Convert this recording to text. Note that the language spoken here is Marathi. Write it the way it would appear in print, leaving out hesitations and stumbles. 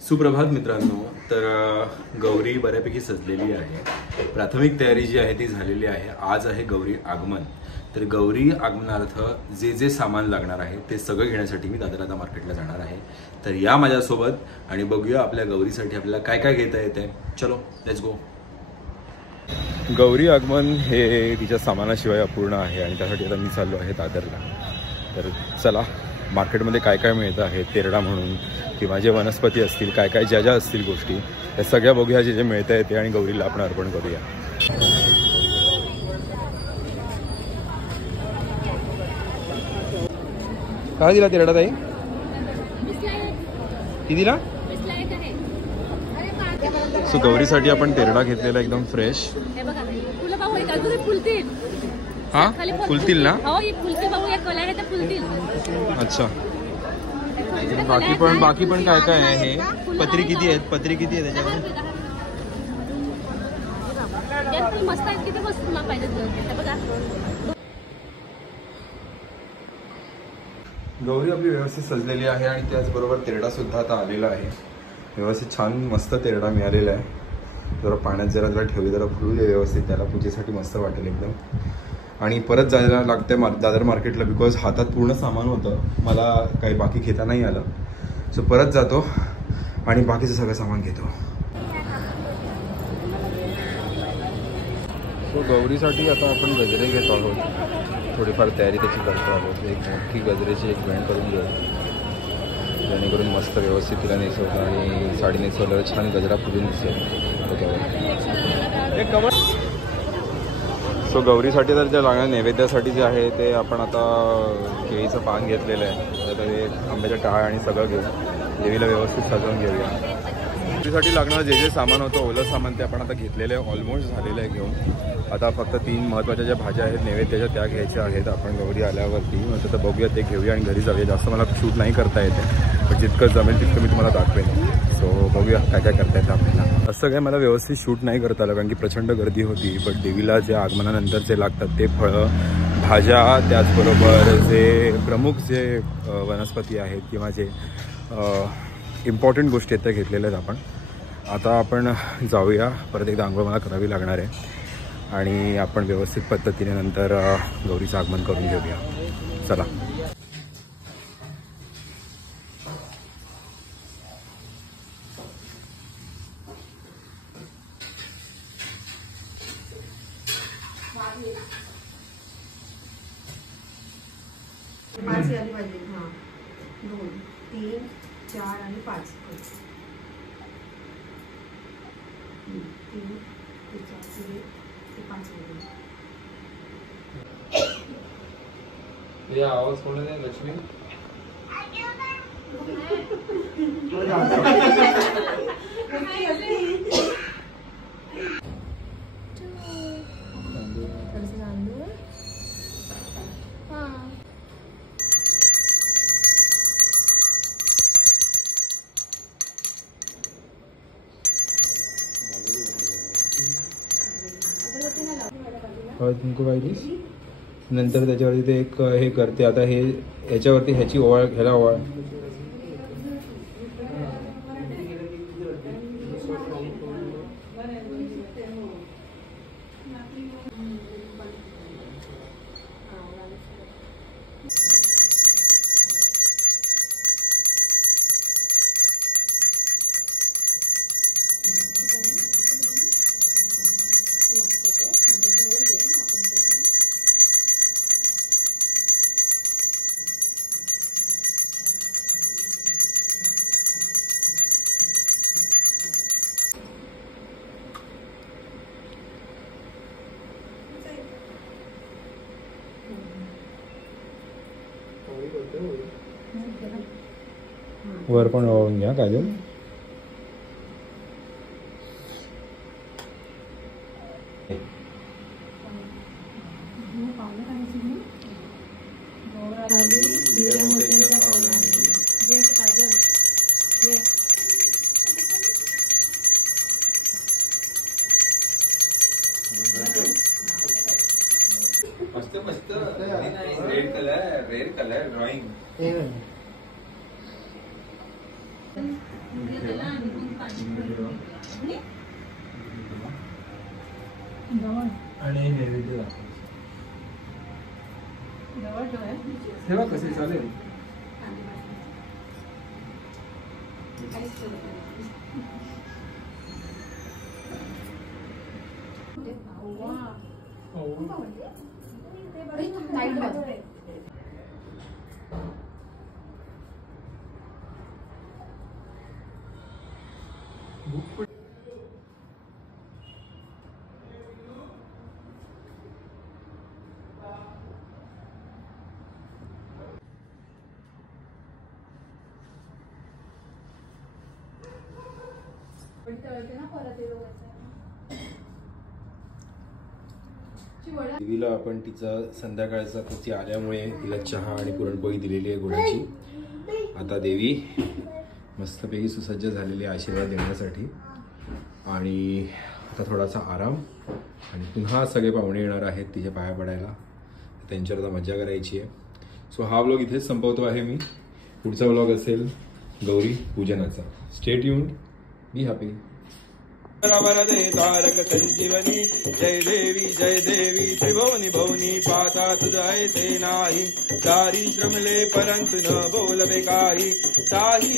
सुप्रभात मित्रांनो. तर गौरी बऱ्यापैकी सजलेली आहे. प्राथमिक तयारी जी आहे ती झालेली आहे. आज आहे गौरी आगमन. तर गौरी आगमनार्थ जे जे सामान लागणार आहे ते सगळं घेण्यासाठी मी दादर मार्केटला जाणार आहे. तर या माझ्यासोबत आणि बघूया आपल्या गौरीसाठी आपल्याला काय काय घेता येते. चलो लेट्स गो. गौरी आगमन हे तिच्या सामानाशिवाय अपूर्ण आहे आणि त्यासाठी आता मी चाललो आहे दादरला. तर चला, मार्केटमध्ये काय काय मिळतं आहे, तेरडा म्हणून किंवा जे वनस्पती असतील, काय काय ज्या असतील गोष्टी, त्या सगळ्या बघूया जे जे मिळतं आहे ते, आणि गौरीला आपण अर्पण करूया. काय दिला तेरडा ताई? कितीला? सो गौरीसाठी आपण तेरडा घेतलेला एकदम फ्रेश. हा फुलतील ना? अच्छा. बाकी पण काय काय आहे हे? पत्री किती आहेत? पत्री किती आहे त्याच्यामध्ये? गौरी आपली व्यवस्थित सजलेली आहे आणि त्याचबरोबर तेरडा सुद्धा आता आलेला आहे. व्यवस्थित छान मस्त तेरडा मिळालेला आहे. जरा पाण्यात जरा ठेवली, जरा फुलू दे व्यवस्थित, त्याला पूजेसाठी मस्त वाटेल एकदम. आणि परत जायला लागते दादर मार्केटला, बिकॉज हातात पूर्ण सामान होतं, मला काही बाकी घेता नाही आलं. सो परत जातो आणि बाकीचं सगळं सामान घेतो. सो गौरीसाठी आता आपण गजरे घेतो आहोत. थोडीफार तयारी त्याची करतो आहोत. एक मोठी गजरेची एक बँड करून घेऊ, जेणेकरून मस्त व्यवस्थित तिला नेसवलं आणि साडी नेसवल्यावर छान गजरा फुलून दिसेल. सो गौरीसाठी तर जे लागणार नैवेद्यासाठी जे आहे ते आपण आता केळीचं पान घेतलेलं आहे. तर हे आंब्याच्या टाळ आणि सगळं घेऊ, देवीला व्यवस्थित सजवून घेऊया. गौरीसाठी लागणारं जे जे सामान होतं, ओलं सामान, ते आपण आता घेतलेलं आहे, ऑलमोस्ट झालेलं आहे घेऊन. आता फक्त 3 महत्त्वाच्या ज्या भाज्या आहेत नैवेद्याच्या त्या घ्यायच्या आहेत आपण गौरी आल्यावरती. मग तर बघूया, ते घेऊया आणि घरी जाऊया. जास्त मला शूट नाही करता येते, पण जितकं जमेल तितकं मी तुम्हाला दाखवेन. सो बघूया काय काय करता येतं आपल्याला. असं काय मला व्यवस्थित शूट नाही करता आलं, कारण की प्रचंड गर्दी होती. बट देवीला जे आगमनानंतर जे लागतात ते फळं, भाज्या, त्याचबरोबर जे प्रमुख जे वनस्पती आहेत किंवा जे इम्पॉर्टंट गोष्टी आहेत त्या घेतलेल्या आहेत आपण. आता आपण जाऊया. परत एकदा आंघोळ मला करावी लागणार आहे आणि आपण व्यवस्थित पद्धतीने नंतर गौरीचं आगमन करून घेऊया. चला. पाच यायला पाहिजे. हां, 2, 3, 4 आणि 5. 3, 4, 5. ये आवाज कोण आहे? लक्ष्मी. कुंकू पाहिलीस, नंतर त्याच्यावरती ते एक हे करते. आता हे ह्याच्यावरती ह्याची ओवाळ, ह्याला ओवाळ. वर पण ओळून घ्या काजल. मस्त मस्त रेड कलर ड्रॉइंग. आणि नैवेद्य तेव्हा कसे चालेल. देवीला आपण तिचा संध्याकाळचा ती आल्यामुळे तिला चहा आणि पुरणपोळी दिलेली आहे गुळाची. आता देवी मस्तपैकी सुसज्ज झालेली आहे आशीर्वाद देण्यासाठी. आणि आता थोडासा आराम आणि पुन्हा सगळे पाहुणे येणार आहेत तिच्या पाया पडायला. त्यांच्यावर आता मजा करायची आहे. सो हा व्लॉग इथेच संपवतो आहे मी. पुढचा व्लॉग असेल गौरी पूजनाचा. Stay tuned, be happy. वरदे तारक संजीवनी जय देवी त्रिभुवनी भवनी पाता तुझाय से नाही. सारी श्रमले परंतु न बोलवे काही. साही